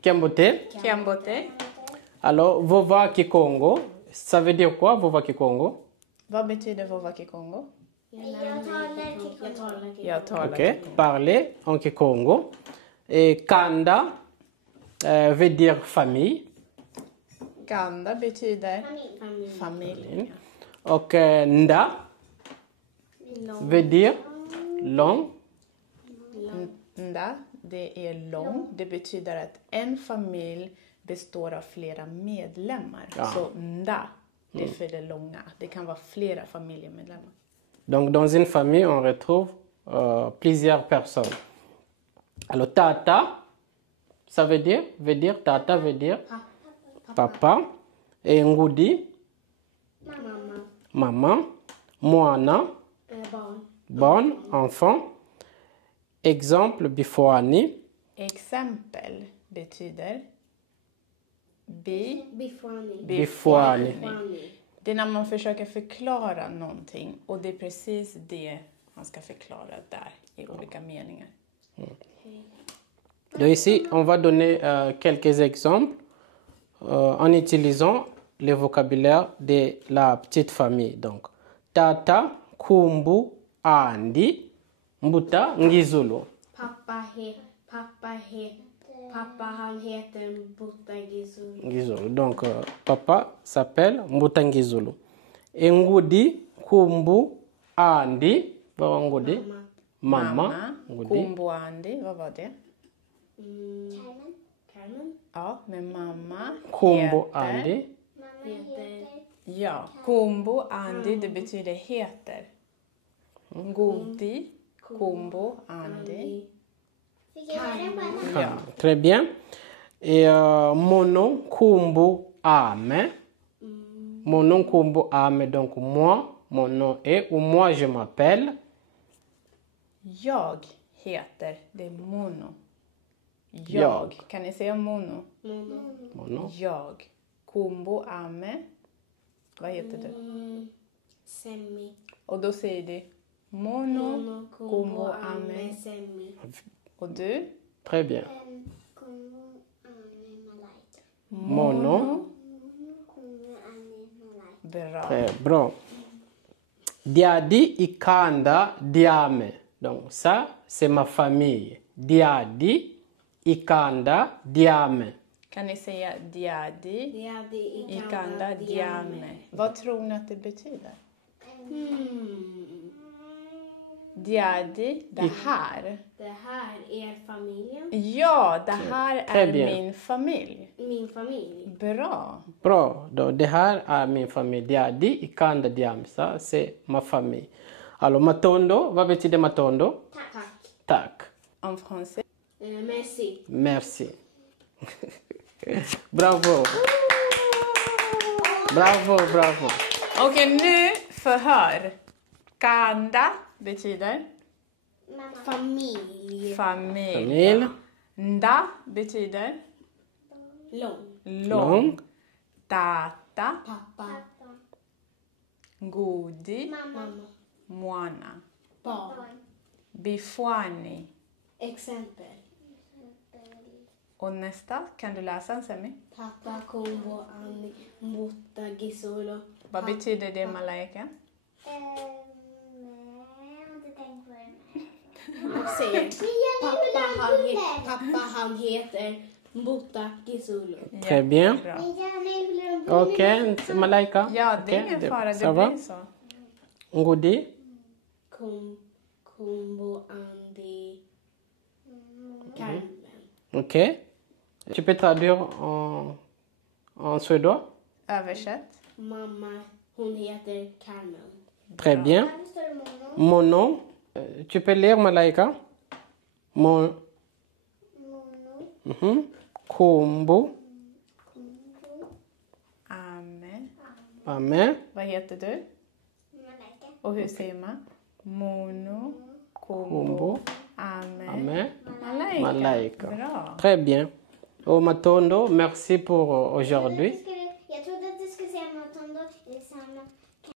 Kiambote. Kiambote. Alors, Vova Kikongo, ça veut dire quoi, Vova Kikongo? Vad betyder vova kikongo? Jag talar Ok, parler en Kikongo. Et Kanda veut dire famille. Kanda betyder familj. Ok, Nda veut dire long. Nda, det är lång. Det betyder att en familj består av flera medlemmar. Ja. Så nda, det är för det långa. Det kan vara flera familjemedlemmar. Donc, dans une famille, on retrouve plusieurs personnes. Alors, Tata, ça veut dire Tata veut dire papa. Et Ngudi, maman. Moana, barn, enfant. Exemple, Bifoani. Exempel betyder Bifoani. Det är när man försöker förklara någonting och det är precis det man ska förklara där i olika meningar. Donc ici, on va donner quelques exemples en utilisant le vocabulaire de la petite famille. Donc, Tata, Kumbu, Andi, Mbuta, Ngizulu. Pappa han heter Mbuta Ngizulu. Ngizulu. Donc, papa s'appelle Mbuta Ngizulu. Et Ngudi, Kumbu, Andi, vad var Ngudi? Mamma. Ngudi. Kumbu Andi, vad var det? Carmen. Ja, men mamma Kumbu, heter... Andi. Ja, Kumbu Andi, det betyder heter. Ngudi, Kumbu Andi. Ja. Très bien. Et Mono, Kumbu, Ame. Mono, Kumbu, Ame. Donc, moi, mon nom est, ou moi, je m'appelle. Jag heter, det är mono. Jag. Kan ni säga mono? Mono. Jag. Kumbu Ame. Vad heter du? Semi. Och då säger du mono, Kumbu Ame. Semi. Och du? Très bien. Kumbu Ame Malaika. Mono. Kumbu Ame Malaika. Bra. Très bon. Diadi, Ikanda, Diame. Donc, ça, c'est ma famille. Diadi, Ikanda, Diame. Kan ni säga diadi, Diadi ikanda, diame? Vad tror ni att det betyder? Diadi, det här. Det här är familjen. Ja, det här Très är bien. min familj. Min familj. Bra. Bro, donc, det här är min famille. Diadi, Ikanda, Diame. Ça, c'est ma famille. Alors, Matondo, vad betyder Matondo? Tack. Tack. En français. Merci. Merci. Bravo. Bravo, bravo. Okej, nu förhör. Kanda betyder Familj. familj. Famille. Nda betyder Lång. lång. Tata, Pappa. Ngudi, Mamma. mwana. Barn. Bifwani. Exempel. Och nästa, kan du läsa en Semi? Pappa, Kumbu, Anni, Mbuta, Gisolo. Vad betyder det, Malaika? Jag har inte tänkt på det. Och säger pappa han heter Mbuta, Gisolo. Très bien. Bra. Ok, Malaika. Ja, det är Ok, ingen fara, ça det va? blir så. Ngudi. Kumbu, Andi, Carmen. Ok. Tu peux traduire en suédois? Översätt. Mamma, hon heter Carmen. Très bien. Mon nom. Tu peux lire, Malaika? Mon. Kumbu. Ame. Ame. Vad heter du? Och hur säger man? Mono, Kumbu, Kumbu. Ame, Ame. Malaika. Malaika. Bra. Très bien. Oh, Matondo, merci pour aujourd'hui.